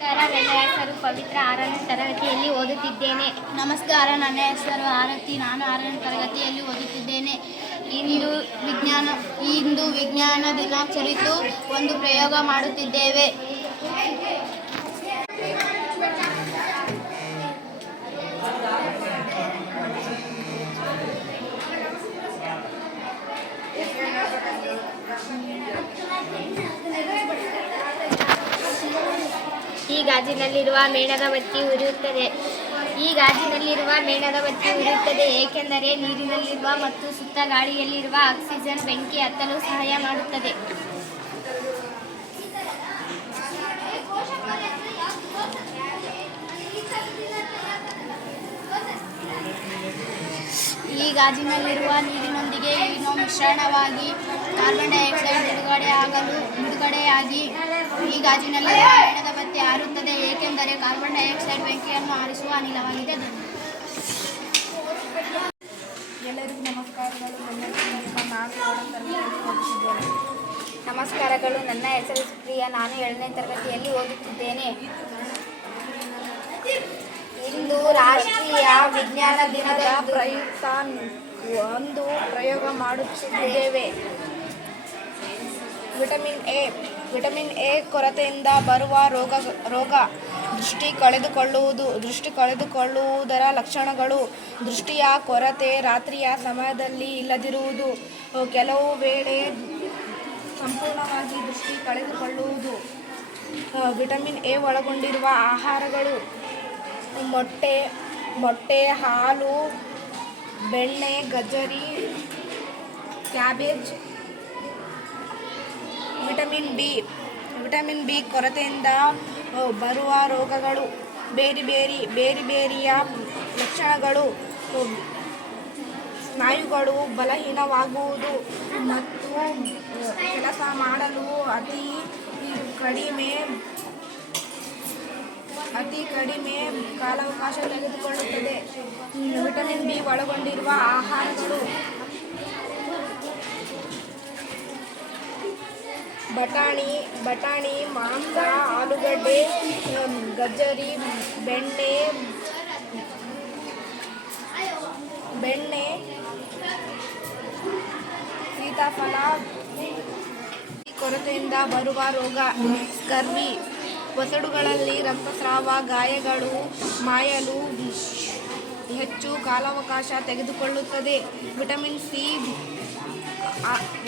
ನನ್ನ ಹೆಸರು ಪವಿತ್ರ, 6ನೇ ತರಗತಿಯಲ್ಲಿ ಓದುತ್ತಿದ್ದೇನೆ. ನಮಸ್ಕಾರ, ನನ್ನ ಹೆಸರು ಆರತಿ, ನಾನು 6ನೇ ತರಗತಿಯಲ್ಲಿ ಓದುತ್ತಿದ್ದೇನೆ. ಇಂದು ವಿಜ್ಞಾನ ದಿನ ಕುರಿತು ಒಂದು ಪ್ರಯೋಗ ಮಾಡುತ್ತಿದ್ದೇವೆ. ಈ ಗಾಜಿನಲ್ಲಿರುವ ಮೇಣದ ಬತ್ತಿ ಉರಿಯುತ್ತದೆ ಏಕೆಂದರೆ ನೀರಿನಲ್ಲಿರುವ ಮತ್ತು ಸುತ್ತ ಗಾಳಿಯಲ್ಲಿರುವ ಆಕ್ಸಿಜನ್ ಬೆಂಕಿ ಹತ್ತಲು ಸಹಾಯ ಮಾಡುತ್ತದೆ. ಈ ಗಾಜಿನಲ್ಲಿರುವ ನೀರಿನೊಂದಿಗೆ ಈನೋ ಮಿಶ್ರಣವಾಗಿ ಕಾರ್ಬನ್ ಡೈಆಕ್ಸೈಡ್ ಬಿಡುಗಡೆಯಾಗಿ ಈ ಗಾಜಿನಲ್ಲಿರುವ ಮೇಣದ ಬತ್ತಿ ಆರುತ್ತದೆ, ಏಕೆಂದರೆ ಕಾರ್ಬನ್ ಡೈಆಕ್ಸೈಡ್ ಬೆಂಕಿಯನ್ನು ಆರಿಸುವ ಅನಿಲವಾಗಿದೆ. ಎಲ್ಲರಿಗೂ ನಮಸ್ಕಾರಗಳು. ನಮಸ್ಕಾರಗಳು. ನನ್ನ ಹೆಸರು ಸುಪ್ರಿಯಾ, ನಾನು 7ನೇ ತರಗತಿಯಲ್ಲಿ ಓದುತ್ತಿದ್ದೇನೆ. ಇಂದು ರಾಷ್ಟ್ರೀಯ ವಿಜ್ಞಾನ ದಿನದ ಪ್ರಯುಕ್ತ ಒಂದು ಪ್ರಯೋಗ ಮಾಡುತ್ತಿದ್ದೇವೆ. ವಿಟಮಿನ್ ಎ ಕೊರತೆಯಿಂದ ಬರುವ ರೋಗ ದೃಷ್ಟಿ ಕಳೆದುಕೊಳ್ಳುವುದರ ಲಕ್ಷಣಗಳು: ದೃಷ್ಟಿಯ ಕೊರತೆ, ರಾತ್ರಿಯ ಸಮಯದಲ್ಲಿ ಇಲ್ಲದಿರುವುದು, ಕೆಲವು ವೇಳೆ ಸಂಪೂರ್ಣವಾಗಿ ದೃಷ್ಟಿ ಕಳೆದುಕೊಳ್ಳುವುದು. ವಿಟಮಿನ್ ಎ ಒಳಗೊಂಡಿರುವ ಆಹಾರಗಳು: ಮೊಟ್ಟೆ, ಹಾಲು, ಬೆಣ್ಣೆ, ಗಜ್ಜರಿ, ಕ್ಯಾಬೇಜ್. ವಿಟಮಿನ್ ಬಿ ಕೊರತೆಯಿಂದ ಬರುವ ರೋಗಗಳು: ಬೇರಿಯ ಲಕ್ಷಣಗಳು: ಸ್ನಾಯುಗಳು ಬಲಹೀನವಾಗುವುದು ಮತ್ತು ಕೆಲಸ ಮಾಡಲು ಅತಿ ಕಡಿಮೆ ಕಾಲಾವಕಾಶ ತೆಗೆದುಕೊಳ್ಳುತ್ತದೆ. ವಿಟಮಿನ್ ಬಿ ಒಳಗೊಂಡಿರುವ ಆಹಾರಗಳು: ಬಟಾಣಿ, ಮಾಂಸ, ಆಲೂಗಡ್ಡೆ, ಗಜ್ಜರಿ, ಬೆಣ್ಣೆ, ಸೀತಾಫಲ. ಕೊರತೆಯಿಂದ ಬರುವ ರೋಗ: ಸ್ಕರ್ವಿ, ಒಸಡುಗಳಲ್ಲಿ ರಕ್ತಸ್ರಾವ, ಗಾಯಗಳು ಮಾಯಲು ಹೆಚ್ಚು ಕಾಲಾವಕಾಶ ತೆಗೆದುಕೊಳ್ಳುತ್ತದೆ. ವಿಟಮಿನ್ ಸಿ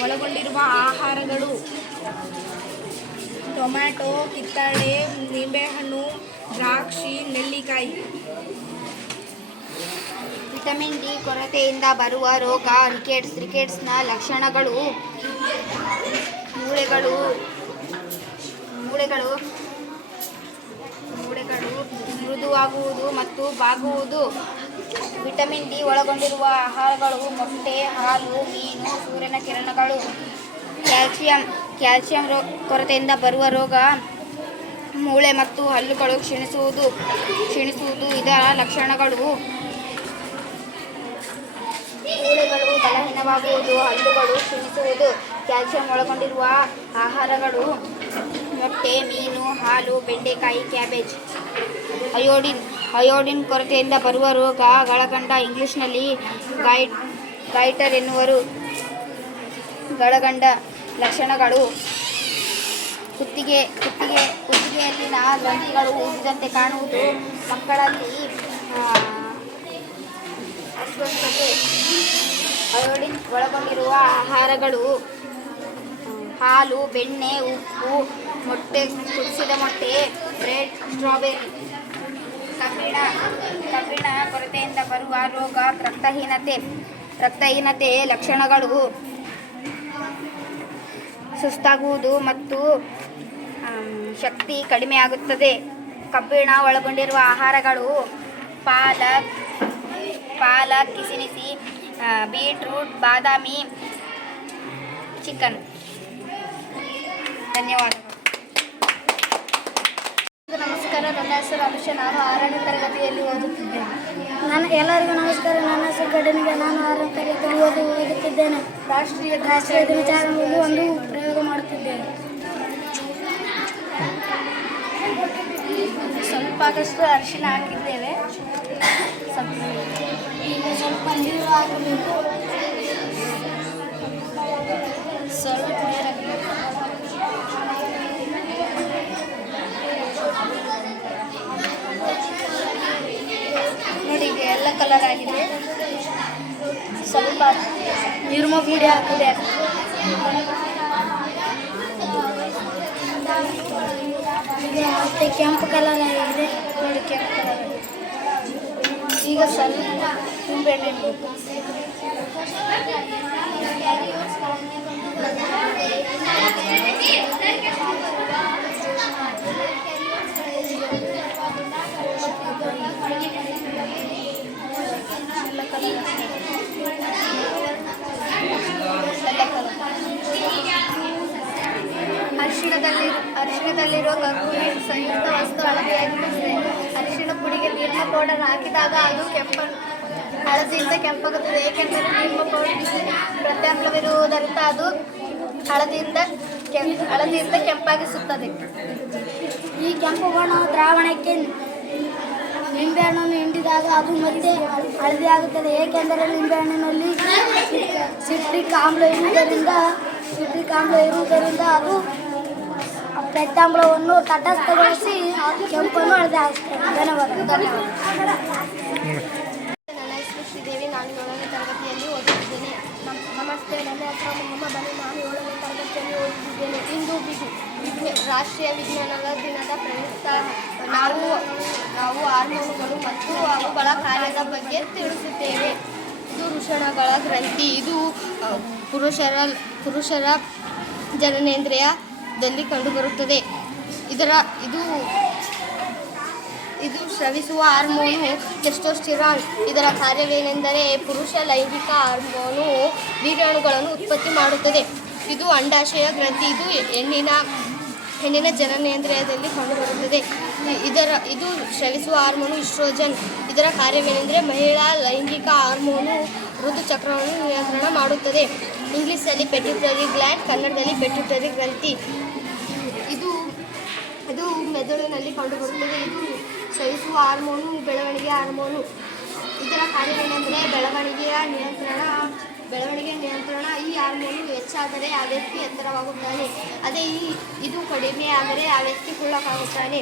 ಒಳಗೊಂಡಿರುವ ಆಹಾರಗಳು: ಟೊಮ್ಯಾಟೊ, ಕಿತ್ತಳೆ, ನಿಂಬೆಹಣ್ಣು, ದ್ರಾಕ್ಷಿ, ನೆಲ್ಲಿಕಾಯಿ. ವಿಟಮಿನ್ ಡಿ ಕೊರತೆಯಿಂದ ಬರುವ ರೋಗ: ರಿಕೆಟ್ಸ್ನ ಲಕ್ಷಣಗಳು: ಮೂಳೆಗಳು ಮೃದುವಾಗುವುದು ಮತ್ತು ಬಾಗುವುದು. ವಿಟಮಿನ್ ಡಿ ಒಳಗೊಂಡಿರುವ ಆಹಾರಗಳು: ಮೊಟ್ಟೆ, ಹಾಲು, ಮೀನು, ಸೂರ್ಯನ ಕಿರಣಗಳು. ಕ್ಯಾಲ್ಸಿಯಂ ಕೊರತೆಯಿಂದ ಬರುವ ರೋಗ: ಮೂಳೆ ಮತ್ತು ಹಲ್ಲುಗಳು ಕ್ಷೀಣಿಸುವುದು. ಇದರ ಲಕ್ಷಣಗಳು: ಮೂಳೆಗಳು ಬಲಹೀನವಾಗುವುದು, ಹಲ್ಲುಗಳು ಕ್ಷೀಣಿಸುವುದು. ಕ್ಯಾಲ್ಸಿಯಂ ಒಳಗೊಂಡಿರುವ ಆಹಾರಗಳು: ಮೊಟ್ಟೆ, ಮೀನು, ಹಾಲು, ಬೆಂಡೆಕಾಯಿ, ಕ್ಯಾಬೇಜ್. ಅಯೋಡಿನ್ ಕೊರತೆಯಿಂದ ಬರುವ ರೋಗ: ಗಳಗಂಡ, ಇಂಗ್ಲಿಷ್ನಲ್ಲಿ ಗಾಯ್ಟರ್ ಎನ್ನುವರು. ಗಳಗಂಡ ಲಕ್ಷಣಗಳು: ಕುತ್ತಿಗೆಯಲ್ಲಿನ ಗ್ರಂಥಿಗಳು ಉಬ್ಬಿದಂತೆ ಕಾಣುವುದು. ಮಕ್ಕಳಲ್ಲಿ ಅಸ್ವಸ್ಥತೆ. ಅಯೋಡಿನ್ ಒಳಗೊಂಡಿರುವ ಆಹಾರಗಳು: ಹಾಲು, ಬೆಣ್ಣೆ, ಉಪ್ಪು, ಕುದಿಸಿದ ಮೊಟ್ಟೆ, ಬ್ರೆಡ್, ಸ್ಟ್ರಾಬೆರಿ. ಕಬ್ಬಿಣ ಕೊರತೆಯಿಂದ ಬರುವ ರೋಗ: ರಕ್ತಹೀನತೆ ಲಕ್ಷಣಗಳು: ಸುಸ್ತಾಗುವುದು ಮತ್ತು ಶಕ್ತಿ ಕಡಿಮೆಯಾಗುತ್ತದೆ. ಕಬ್ಬಿಣ ಒಳಗೊಂಡಿರುವ ಆಹಾರಗಳು: ಪಾಲಕ್, ಕಿಸಿನಿಸಿ, ಬೀಟ್ರೂಟ್, ಬಾದಾಮಿ, ಚಿಕನ್. ಧನ್ಯವಾದಗಳು. ನಮಸ್ಕಾರ, ನನ್ನ ಹೆಸರು ಅನುಷಾ, ನಾನು 6ನೇ ತರಗತಿಯಲ್ಲಿ ಓದುತ್ತಿದ್ದೇನೆ. ಎಲ್ಲರಿಗೂ ನಮಸ್ಕಾರ, ನನ್ನ ಹೆಸರು ಘಟನೆಗೆ, ನಾನು 6ನೇ ತರಗತಿಯಲ್ಲಿ ಓದುತ್ತಿದ್ದೇನೆ. ರಾಷ್ಟ್ರೀಯ ದಿನಾಚರಣೆಯಲ್ಲಿ ಒಂದು ಪ್ರಯೋಗ ಮಾಡುತ್ತಿದ್ದೇನೆ. ಭಾಗಷ್ಟು ಅರಿಶಿನ ಹಾಕಿದ್ದೇವೆ. ಈಗ ಸ್ವಲ್ಪ ನೀರು ಹಾಕಬೇಕು. ಸ್ವಲ್ಪ ನೀರು ಹಾಕಬೇಕು. ನೋಡಿ ಈಗ ಎಲ್ಲ ಕಲರ್ ಆಗಿದೆ. ಸ್ವಲ್ಪ ನಿರ್ಮ ಪುಡಿ ಹಾಕಿದೆ. ಮತ್ತೆ ಕೆಂಪು ಕಲರ್ ಆಗಿದೆ ನೋಡಿ, ಕೆಂಪು ಕಲರ್. ಈಗ ಸ್ವಲ್ಪ ನಿಂಬೆಹಣ್ಣು ಇಡಬೇಕು. ಅರಿಶಿಣದಲ್ಲಿರುವ ಕರ್ಪೂರಿ ಸಂಯುಕ್ತ ವಸ್ತು ಹಳದಿಯಾಗಿರುತ್ತದೆ. ಅರಿಶಿಣ ಪುಡಿಗೆ ನಿರ್ಮ ಪೌಡರ್ ಹಾಕಿದಾಗ ಅದು ಹಳದಿಯಿಂದ ಕೆಂಪಾಗುತ್ತದೆ, ಏಕೆಂದರೆ ನಿರ್ಮ ಪೌಡರ್ ಪ್ರತ್ಯಾಮ್ಲವಿರುವುದರಿಂದ ಅದು ಹಳದಿಯಿಂದ ಕೆಂಪಾಗಿಸುತ್ತದೆ. ಈ ಕೆಂಪು ಬಣ್ಣ ದ್ರಾವಣಕ್ಕೆ ನಿಂಬೆಹಣ್ಣನ್ನು ಹಿಂಡಿದಾಗ ಅದು ಮತ್ತೆ ಹಳದಿಯಾಗುತ್ತದೆ, ಏಕೆಂದರೆ ನಿಂಬೆಹಣ್ಣಿನಲ್ಲಿ ಸಿಟ್ರಿಕ್ ಆಮ್ಲ ಇರುವುದರಿಂದ ಅದು ಪ್ರತ್ಯಾಮ್ಲವನ್ನು ತಟಸ್ಥಗೊಳಿಸಿ ಕೆಂಪನ್ನು ಹಳದಿಯಾಗುತ್ತದೆ. ಧನ್ಯವಾದ. ನನ್ನ ಹೆಸರು ಶ್ರೀದೇವಿ, ನಾನು 7ನೇ ತರಗತಿಯಲ್ಲಿ ಓದುತ್ತಿದ್ದೇನೆ. ನಮಸ್ತೆ, ನನ್ನ ಹೆಸರು ಮೊಹಮ್ಮದ್ ಅಲಿ, ನಾನು 7ನೇ ತರಗತಿಯಲ್ಲಿ ಓದುತ್ತಿದ್ದೇನೆ. ಇಂದು ರಾಷ್ಟ್ರೀಯ ವಿಜ್ಞಾನದ ದಿನದ ಪ್ರಯುಕ್ತ ನಾವು ಹಾರ್ಮೋನುಗಳು ಮತ್ತು ಅವುಗಳ ಕಾರ್ಯದ ಬಗ್ಗೆ ತಿಳಿಸುತ್ತೇವೆ. ಇದು ವೃಷಣಗಳ ಗ್ರಂಥಿ. ಇದು ಪುರುಷರ ಜನನೇಂದ್ರಿಯದಲ್ಲಿ ಕಂಡುಬರುತ್ತದೆ. ಇದು ಸ್ರವಿಸುವ ಹಾರ್ಮೋನು ಟೆಸ್ಟೋಸ್ಟಿರಾನ್. ಇದರ ಕಾರ್ಯವೇನೆಂದರೆ ಪುರುಷ ಲೈಂಗಿಕ ಹಾರ್ಮೋನು ವೀರ್ಯಾಣುಗಳನ್ನು ಉತ್ಪತ್ತಿ ಮಾಡುತ್ತದೆ. ಇದು ಅಂಡಾಶಯ ಗ್ರಂಥಿ. ಇದು ಹೆಣ್ಣಿನ ಜನನೇಂದ್ರಿಯದಲ್ಲಿ ಕಂಡುಬರುತ್ತದೆ. ಇದು ಸ್ರವಿಸುವ ಹಾರ್ಮೋನು ಈಸ್ಟ್ರೋಜನ್. ಇದರ ಕಾರ್ಯವೇನೆಂದರೆ ಮಹಿಳಾ ಲೈಂಗಿಕ ಹಾರ್ಮೋನು ಋತುಚಕ್ರವನ್ನು ನಿಯಂತ್ರಣ ಮಾಡುತ್ತದೆ. ಇಂಗ್ಲಿಷಲ್ಲಿ ಪೆಟ್ಯೂಟರಿ ಗ್ಲ್ಯಾಂಡ್, ಕನ್ನಡದಲ್ಲಿ ಪೆಟ್ಯೂಟರಿ ಗ್ರಂಥಿ. ಇದು ಮೆದುಳಿನಲ್ಲಿ ಕಂಡುಬರುತ್ತದೆ. ಇದು ಸ್ರವಿಸುವ ಹಾರ್ಮೋನು ಬೆಳವಣಿಗೆ ಹಾರ್ಮೋನು. ಇದರ ಕಾರ್ಯವೇನೆಂದರೆ ಬೆಳವಣಿಗೆಯ ನಿಯಂತ್ರಣ. ಈ ಹಾರ್ಮೋನು ಹೆಚ್ಚಾದರೆ ಆ ವ್ಯಕ್ತಿ ಎತ್ತರವಾಗುತ್ತಾನೆ. ಅದೇ ಇದು ಕಡಿಮೆ ಆದರೆ ಆ ವ್ಯಕ್ತಿ ಕುಳ್ಳಕಾಗುತ್ತಾನೆ.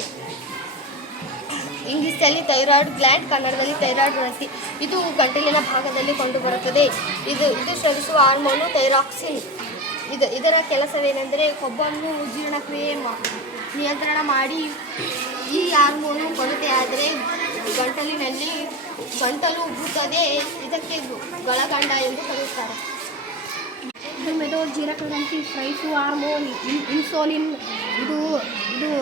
ಇಂಗ್ಲಿಷಲ್ಲಿ ಥೈರಾಯ್ಡ್ ಗ್ಲ್ಯಾಂಡ್, ಕನ್ನಡದಲ್ಲಿ ಥೈರಾಯ್ಡ್ ಗ್ರಂಥಿ. ಇದು ಗಂಟಲಿನ ಭಾಗದಲ್ಲಿ ಕಂಡುಬರುತ್ತದೆ. ಇದು ಸ್ರವಿಸುವ ಹಾರ್ಮೋನು ಥೈರಾಕ್ಸಿನ್. ಇದರ ಕೆಲಸವೇನೆಂದರೆ ಕೊಬ್ಬನ್ನು ಜೀರ್ಣಕ್ರಿಯೆ ನಿಯಂತ್ರಣ ಮಾಡಿ. ಈ ಹಾರ್ಮೋನು ಕೊರತೆಯಾದರೆ ಗಂಟಲು ಉಬ್ಬುತ್ತದೆ. ಇದಕ್ಕೆ ಗಳಗಂಡ ಎಂದು ಕರೆಯುತ್ತಾರೆ. ಇದು ಮೆದೋಜೀರಕ ಗ್ರಂಥಿ. ಸ್ರವಿಸುವ ಹಾರ್ಮೋನ್ ಇನ್ಸುಲಿನ್. ಇದು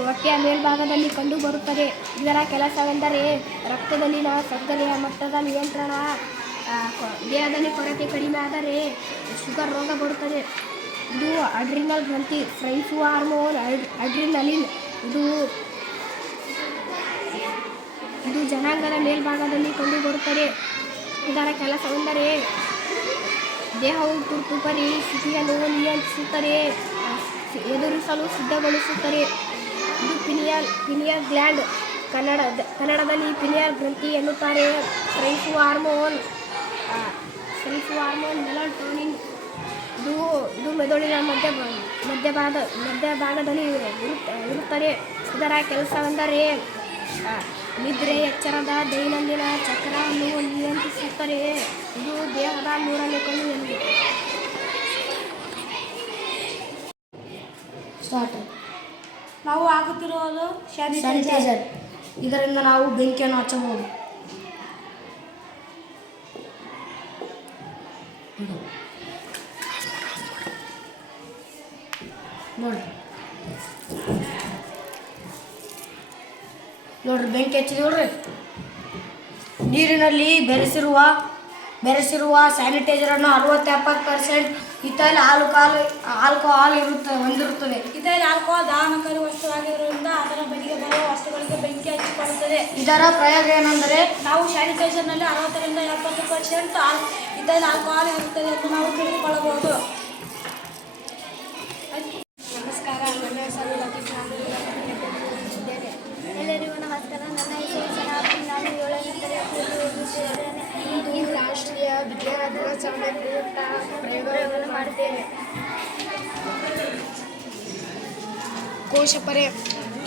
ಹೊಟ್ಟೆಯ ಮೇಲ್ಭಾಗದಲ್ಲಿ ಕಂಡುಬರುತ್ತದೆ. ಇದರ ಕೆಲಸವೆಂದರೆ ರಕ್ತದಲ್ಲಿನ ಸಕ್ಕರೆಯ ಮಟ್ಟದ ನಿಯಂತ್ರಣ. ದೇಹದಲ್ಲಿ ಕೊರತೆ ಕಡಿಮೆ ಆದರೆ ಶುಗರ್ ರೋಗ ಬರುತ್ತದೆ. ಇದು ಅಡ್ರಿನಲ್ ಗ್ರಂಥಿ. ಸ್ರವಿಸುವ ಹಾರ್ಮೋನ್ ಅಡ್ರಿನಲಿನ್. ಇದು ಜನಾಂಗದ ಮೇಲ್ಭಾಗದಲ್ಲಿ ಕಂಡುಬರುತ್ತದೆ. ಇದರ ಕೆಲಸವೆಂದರೆ ದೇಹವು ತುರ್ತು ಪರಿಸ್ಥಿತಿಯನ್ನು ನಿಯಂತ್ರಿಸುತ್ತದೆ, ಎದುರಿಸಲು ಸಿದ್ಧಗೊಳಿಸುತ್ತದೆ. ಇದು ಪಿನಿಯಲ್ ಗ್ಲ್ಯಾಂಡ್, ಕನ್ನಡದಲ್ಲಿ ಪಿನಿಯಲ್ ಗ್ರಂಥಿ ಎನ್ನುತ್ತಾರೆ. ಸ್ರವಿಸುವ ಹಾರ್ಮೋನ್ ಮೆಲಟೋನಿನ್. ಇದು ಮೆದುಳಿನ ಮಧ್ಯಭಾಗದಲ್ಲಿ ಇರುತ್ತದೆ. ಇದರ ಕೆಲಸವೆಂದರೆ ನಿದ್ರೆ, ಎಚ್ಚರದ ದೈನಂದಿನ ಚಕ್ರವನ್ನು ನಿಯಂತ್ರಿಸುತ್ತದೆ. ಇದು ದೇಹದ 3ನೇ ಕಣ್ಣು ಎಂದು. ನಾವು ಹಾಕುತ್ತಿರುವುದು ಸ್ಯಾನಿಟೈಸರ್. ಇದರಿಂದ ನಾವು ಬೆಂಕಿಯನ್ನು ಹಚ್ಚಬಹುದು. ನೋಡ್ರಿ ಬೆಂಕಿ ಹಚ್ಚಿದೆ ನೋಡ್ರಿ. ನೀರಿನಲ್ಲಿ ಬೆರೆಸಿರುವ ಸ್ಯಾನಿಟೈಸರನ್ನು 60-70% ಇಥೈಲ್ ಆಲ್ಕೋಹಾಲ್ ಹೊಂದಿರುತ್ತದೆ. ಇಥೈಲ್ ಆಲ್ಕೋಹಾಲ್ ದಹನಕಾರಿ ವಸ್ತುವಾಗಿರುವುದರಿಂದ ಅದರ ಬದಿಗೆ ಬರುವ ವಸ್ತುಗಳಿಗೆ ಬೆಂಕಿ ಹಚ್ಚಿಕೊಳ್ಳುತ್ತದೆ. ಇದರ ಪ್ರಯೋಗ ಏನೆಂದರೆ ನಾವು ಸ್ಯಾನಿಟೈಸರ್ನಲ್ಲಿ 60-70% ಇಥೈಲ್ ಆಲ್ಕೋಹಾಲ್ ಇರುತ್ತದೆ ಎಂದು ನಾವು ತಿಳಿದುಕೊಳ್ಳಬಹುದು. ನಮಸ್ಕಾರ, ನನ್ನ ಹೆಸರು ಲತೀಫ್. ನಾನು ಎಲ್ಲರಿಗೂ ನಮಸ್ಕಾರ. ನನ್ನ ದಿನಾಚರಣೆ ಪ್ರಯುಕ್ತ ಪ್ರಯೋಗಗಳನ್ನು ಮಾಡುತ್ತೇನೆ. ಕೋಶಪೊರೆ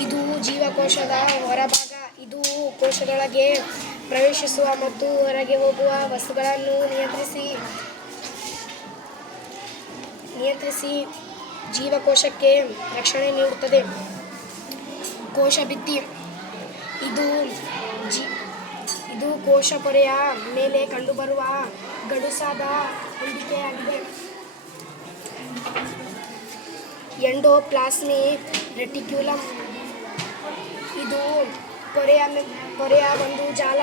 ಇದು ಜೀವಕೋಶದ ಹೊರಭಾಗ. ಇದು ಕೋಶದೊಳಗೆ ಪ್ರವೇಶಿಸುವ ಮತ್ತು ಹೊರಗೆ ಹೋಗುವ ವಸ್ತುಗಳನ್ನು ನಿಯಂತ್ರಿಸಿ ಜೀವಕೋಶಕ್ಕೆ ರಕ್ಷಣೆ ನೀಡುತ್ತದೆ. ಕೋಶಭಿತ್ತಿ ಇದು ಕೋಶಪೊರೆಯ ಮೇಲೆ ಕಂಡುಬರುವ ಗಡುಸಾದ ಹೊಂದಿಕೆಯಾಗಿದೆ. ಎಂಡೋಪ್ಲಾಸ್ಮಿಕ್ ರೆಟಿಕ್ಯುಲಮ್ ಇದು ಪೊರೆಯ ಒಂದು ಜಾಲ.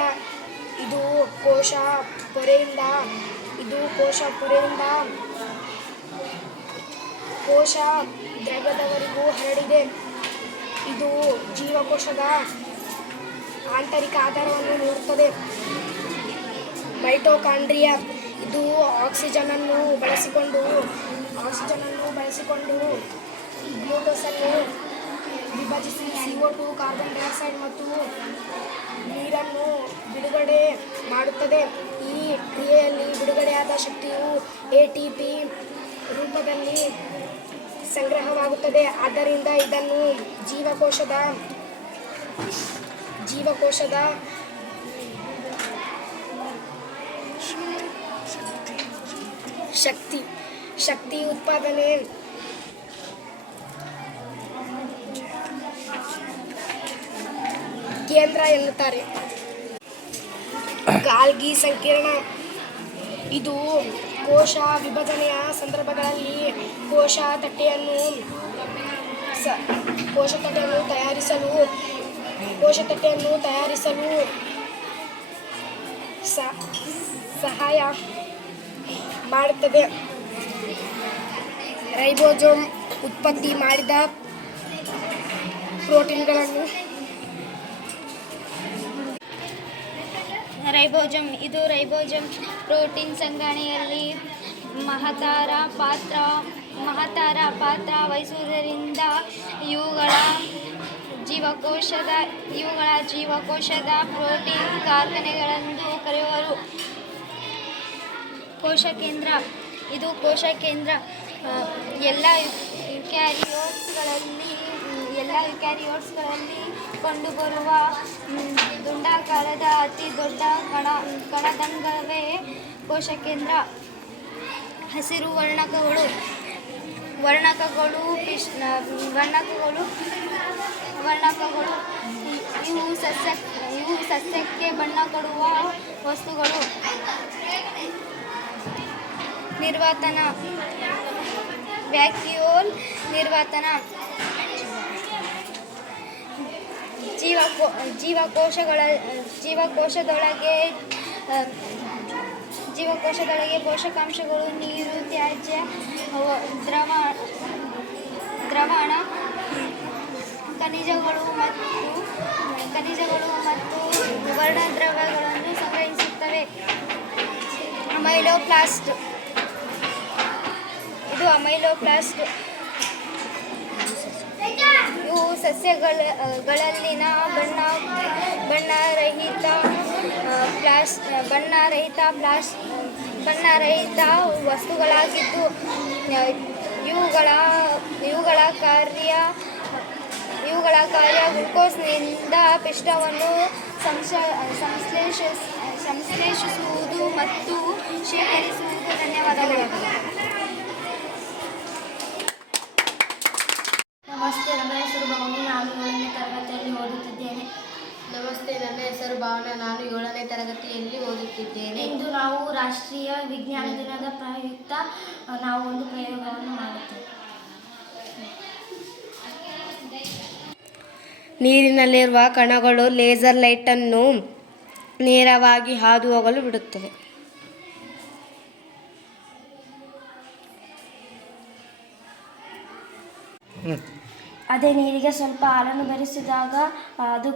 ಇದು ಕೋಶ ಪೊರೆಯಿಂದ ಕೋಶ ದ್ರವ್ಯದವರೆಗೂ ಹರಡಿದೆ. ಇದು ಜೀವಕೋಶದ ಆಂತರಿಕ ಆಧಾರವನ್ನು ನೀಡುತ್ತದೆ. ಮೈಟೋಕಾಂಡ್ರಿಯಾ ಇದು ಆಕ್ಸಿಜನನ್ನು ಬಳಸಿಕೊಂಡು ಗ್ಲೂಕೋಸ್ ಅನ್ನು ವಿಭಜಿಸಿ CO2 ಕಾರ್ಬನ್ ಡೈಆಕ್ಸೈಡ್ ಮತ್ತು ನೀರನ್ನು ಬಿಡುಗಡೆ ಮಾಡುತ್ತದೆ. ಈ ಕ್ರಿಯೆಯಲ್ಲಿ ಬಿಡುಗಡೆಯಾದ ಶಕ್ತಿಯು ATP ರೂಪದಲ್ಲಿ ಸಂಗ್ರಹವಾಗುತ್ತದೆ. ಆದ್ದರಿಂದ ಇದನ್ನು ಜೀವಕೋಶದ ಶಕ್ತಿ ಉತ್ಪಾದನೆ ಕೇಂದ್ರ ಎನ್ನುತ್ತಾರೆ. ಗಾಲ್ಗಿ ಸಂಕೀರ್ಣ ಇದು ಕೋಶ ವಿಭಜನೆಯ ಸಂದರ್ಭಗಳಲ್ಲಿ ಕೋಶ ತಟ್ಟೆಯನ್ನು ತಯಾರಿಸಲು ಸಹಾಯ ಮಾಡುತ್ತದೆ. ರೈಬೋಸೋಮ್ ಉತ್ಪತ್ತಿ ಮಾಡಿದ ಪ್ರೋಟೀನ್ಗಳನ್ನು ರೈಬೋಸೋಮ್ ಪ್ರೋಟೀನ್ ಸಂಗ್ರಹಣೆಯಲ್ಲಿ ಮಹತ್ತರ ಪಾತ್ರ ವಹಿಸುವುದರಿಂದ ಇವುಗಳ ಜೀವಕೋಶದ ಪ್ರೋಟೀನ್ ಕಾರ್ಖಾನೆಗಳೆಂದು ಕರೆಯುವರು. ಕೋಶಕೇಂದ್ರ ಎಲ್ಲ ಯುಕ್ಯಾರಿಯೋಟ್ಸ್ಗಳಲ್ಲಿ ಕಂಡುಬರುವ ದುಂಡಾಕಾರದ ಅತಿ ದೊಡ್ಡ ಕಣದಂಗವೇ ಕೋಶಕೇಂದ್ರ. ಹಸಿರು ವರ್ಣಕಗಳು ಇವು ಸಸ್ಯಕ್ಕೆ ಬಣ್ಣ ಕೊಡುವ ವಸ್ತುಗಳು. ನಿರ್ವಾತನ ವ್ಯಾಕ್ಯೂಲ್ ನಿರ್ವಾತನ ಜೀವಕೋಶದೊಳಗೆ ಪೋಷಕಾಂಶಗಳು, ನೀರು, ತ್ಯಾಜ್ಯ, ದ್ರಾವಣ, ಖನಿಜಗಳು ಮತ್ತು ವರ್ಣದ್ರವ್ಯಗಳನ್ನು ಸಂಗ್ರಹಿಸುತ್ತವೆ. ಅಮೈಲೋಪ್ಲಾಸ್ಟ್ ಇವು ಸಸ್ಯಗಳಲ್ಲಿನ ಬಣ್ಣರಹಿತ ವಸ್ತುಗಳಾಗಿದ್ದು ಇವುಗಳ ಕಾರ್ಯ ಗ್ಲೂಕೋಸ್ನಿಂದ ಪಿಷ್ಟವನ್ನು ಸಂಶ್ಲೇಷಿಸುವುದು ಮತ್ತು ಶೇಖರಿಸುವುದು. ಧನ್ಯವಾದಗಳು. ನಮಸ್ತೆ, ನನ್ನ ಹೆಸರು ಭವಾನಿ. ನಾನು 7ನೇ ತರಗತಿಯಲ್ಲಿ ಓದುತ್ತಿದ್ದೇನೆ. ನಮಸ್ತೆ, ನನ್ನ ಹೆಸರು ಭಾವನಾ. ನಾನು 7ನೇ ತರಗತಿಯಲ್ಲಿ ಓದುತ್ತಿದ್ದೇನೆ. ಇಂದು ನಾವು ರಾಷ್ಟ್ರೀಯ ವಿಜ್ಞಾನ ದಿನದ ಪ್ರಯುಕ್ತ ನಾವು ಒಂದು ಪ್ರಯೋಗವನ್ನು ಮಾಡುತ್ತೇವೆ. ನೀರಿನಲ್ಲಿರುವ ಕಣಗಳು ಲೇಸರ್ ಲೈಟನ್ನು ನೇರವಾಗಿ ಹಾದು ಹೋಗಲು ಬಿಡುತ್ತವೆ. ಅದೇ ನೀರಿಗೆ ಸ್ವಲ್ಪ ಹಾಲನ್ನು ಬೆರೆಸಿದಾಗ ಅದು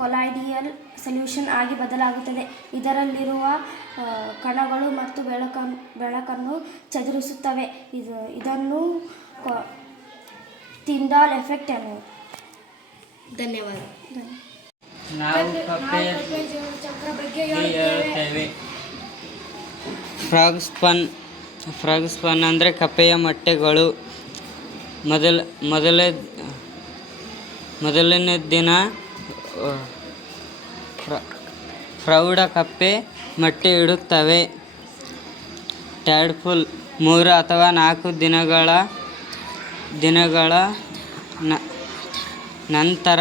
ಕೊಲಾಯ್ಡಿಯಲ್ ಸೊಲ್ಯೂಷನ್ ಆಗಿ ಬದಲಾಗುತ್ತದೆ. ಇದರಲ್ಲಿರುವ ಕಣಗಳು ಮತ್ತು ಬೆಳಕನ್ನು ಚದುರಿಸುತ್ತವೆ. ಇದನ್ನು ಟಿಂಡಾಲ್ ಎಫೆಕ್ಟ್ ಎನ್ನುವರು. ಧನ್ಯವಾದ. ನಾವು ಕಪ್ಪೆಯ ಚಕ್ರ ಬಗ್ಗೆ ಹೇಳುತ್ತೇವೆ. ಫ್ರಾಗ್ ಸ್ಪನ್ ಅಂದರೆ ಕಪ್ಪೆಯ ಮೊಟ್ಟೆಗಳು. ಮೊದಲನೇ ದಿನ ಪ್ರೌಢ ಕಪ್ಪೆ ಮೊಟ್ಟೆ ಇಡುತ್ತವೆ. ಟ್ಯಾಡ್ಪೋಲ್ 3 ಅಥವಾ 4 ದಿನಗಳ ನಂತರ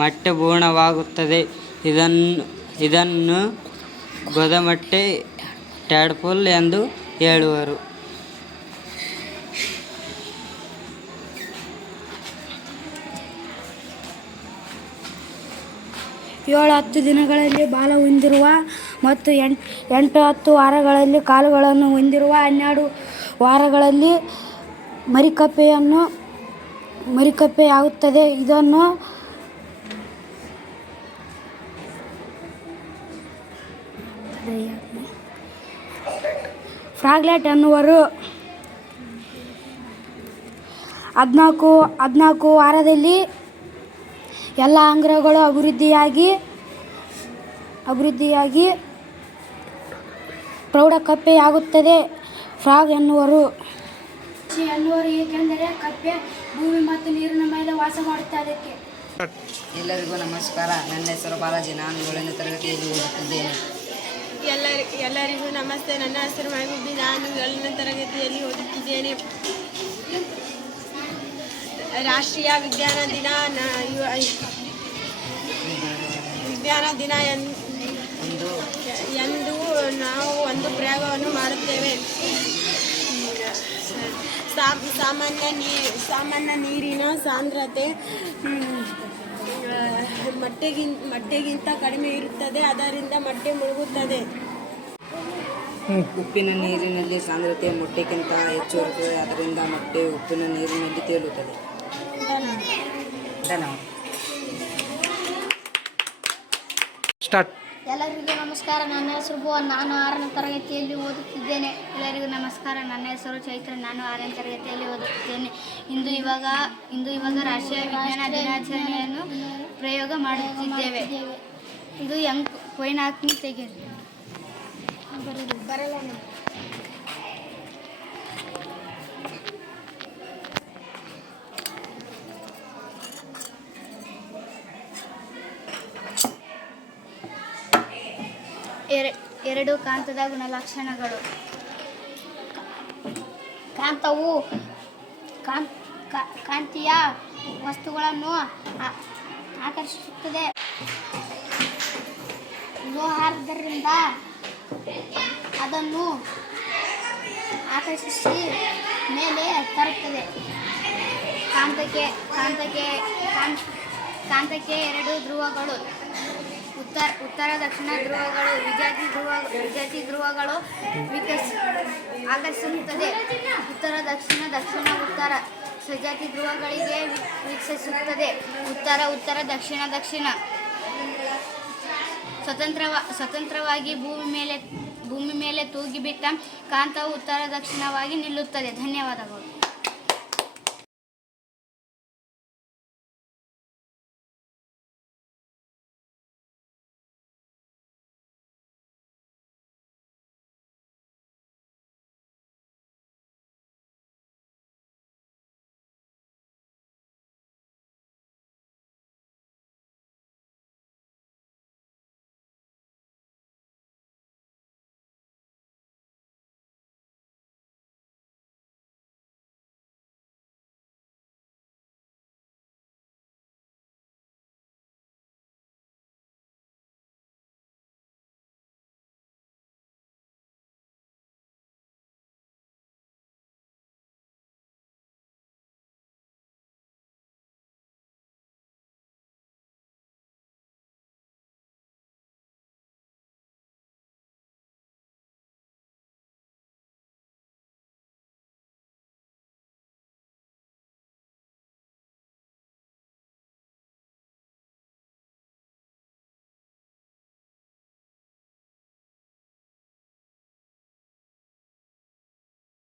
ಮೊಟ್ಟೆ ಭ್ರೂಣವಾಗುತ್ತದೆ. ಇದನ್ನು ಗೊದಮೊಟ್ಟೆ ಟ್ಯಾಡ್ಪೋಲ್ ಎಂದು ಹೇಳುವರು. 7-10 ದಿನಗಳಲ್ಲಿ ಬಾಲ ಹೊಂದಿರುವ ಮತ್ತು 8-10 ವಾರಗಳಲ್ಲಿ ಕಾಲುಗಳನ್ನು ಹೊಂದಿರುವ 12 ವಾರಗಳಲ್ಲಿ ಮರಿಕಪ್ಪೆಯಾಗುತ್ತದೆ. ಇದನ್ನು ಫ್ರಾಗ್ಲೆಟ್ ಎನ್ನುವರು. 14 ವಾರದಲ್ಲಿ ಎಲ್ಲ ಅಂಗಗಳು ಅಭಿವೃದ್ಧಿಯಾಗಿ ಪ್ರೌಢಕಪ್ಪೆಯಾಗುತ್ತದೆ. ಫ್ರಾಗ್ ಎನ್ನುವರು. ಏಕೆಂದರೆ ಕಪ್ಪೆ ಭೂಮಿ ಮತ್ತು ನೀರಿನ ಮೇಲೆ ವಾಸ ಮಾಡುತ್ತೆ, ಅದಕ್ಕೆ. ಎಲ್ಲರಿಗೂ ನಮಸ್ಕಾರ. ನನ್ನ ಹೆಸರು ಬಾಲಾಜಿ. ನಾನು 7ನೇ ತರಗತಿಯಲ್ಲಿ ಓದುತ್ತಿದ್ದೇನೆ. ಎಲ್ಲರಿಗೂ ನಮಸ್ತೆ. ನನ್ನ ಹೆಸರು ಮಹಬೂಬಿ. ನಾನು 7ನೇ ತರಗತಿಯಲ್ಲಿ ಓದುತ್ತಿದ್ದೇನೆ. ರಾಷ್ಟ್ರೀಯ ವಿಜ್ಞಾನ ದಿನ ಎಂದು ನಾವು ಒಂದು ಪ್ರಯೋಗವನ್ನು ಮಾಡುತ್ತೇವೆ. ಸಾಮಾನ್ಯ ನೀರಿನ ಸಾಂದ್ರತೆ ಮೊಟ್ಟೆಗಿಂತ ಕಡಿಮೆ ಇರುತ್ತದೆ, ಅದರಿಂದ ಮೊಟ್ಟೆ ಮುಳುಗುತ್ತದೆ. ಉಪ್ಪಿನ ನೀರಿನಲ್ಲಿ ಸಾಂದ್ರತೆ ಮೊಟ್ಟೆಗಿಂತ ಹೆಚ್ಚು ಇರುತ್ತದೆ, ಅದರಿಂದ ಮೊಟ್ಟೆ ಉಪ್ಪಿನ ನೀರಿನಲ್ಲಿ ತೇಲುತ್ತದೆ. ಎಲ್ಲರಿಗೂ ನಮಸ್ಕಾರ. ನನ್ನ ಹೆಸರು ಭುವನ್. ನಾನು 6ನೇ ತರಗತಿಯಲ್ಲಿ ಓದುತ್ತಿದ್ದೇನೆ. ಎಲ್ಲರಿಗೂ ನಮಸ್ಕಾರ. ನನ್ನ ಹೆಸರು ಚೈತ್ರ. ನಾನು 6ನೇ ತರಗತಿಯಲ್ಲಿ ಓದುತ್ತಿದ್ದೇನೆ. ಇಂದು ಇವಾಗ ರಾಷ್ಟ್ರೀಯ ವಿಜ್ಞಾನ ದಿನಾಚರಣೆಯನ್ನು ಪ್ರಯೋಗ ಮಾಡುತ್ತಿದ್ದೇವೆ. ಇದು ಕೊಯ್ನ ಹಾಕಿ ತೆಗೀರಿ. ಬರಲ್ಲ. ಎರಡು ಕಾಂತದ ಗುಣಲಕ್ಷಣಗಳು. ಕಾಂತವು ಕಾಂತೀಯ ವಸ್ತುಗಳನ್ನು ಆಕರ್ಷಿಸುತ್ತದೆ. ಲೋಹದಿಂದ ಅದನ್ನು ಆಕರ್ಷಿಸಿ ಮೇಲೆ ತರುತ್ತದೆ. ಕಾಂತಕ್ಕೆ 2 ಧ್ರುವಗಳು, ಉತ್ತರ ದಕ್ಷಿಣ ಧ್ರುವಗಳು, ವಿಜಾತಿ ಧ್ರುವಗಳು ಆಕರ್ಷಿಸುತ್ತದೆ. ಉತ್ತರ ದಕ್ಷಿಣ ಉತ್ತರ ಸಜಾತಿ ಧ್ರುವಗಳಿಗೆ ವೀಕ್ಷಿಸುತ್ತದೆ. ಉತ್ತರ ದಕ್ಷಿಣ ಸ್ವತಂತ್ರವಾಗಿ ಭೂಮಿ ಮೇಲೆ ತೂಗಿಬಿಟ್ಟ ಕಾಂತವು ಉತ್ತರ ದಕ್ಷಿಣವಾಗಿ ನಿಲ್ಲುತ್ತದೆ. ಧನ್ಯವಾದಗಳು.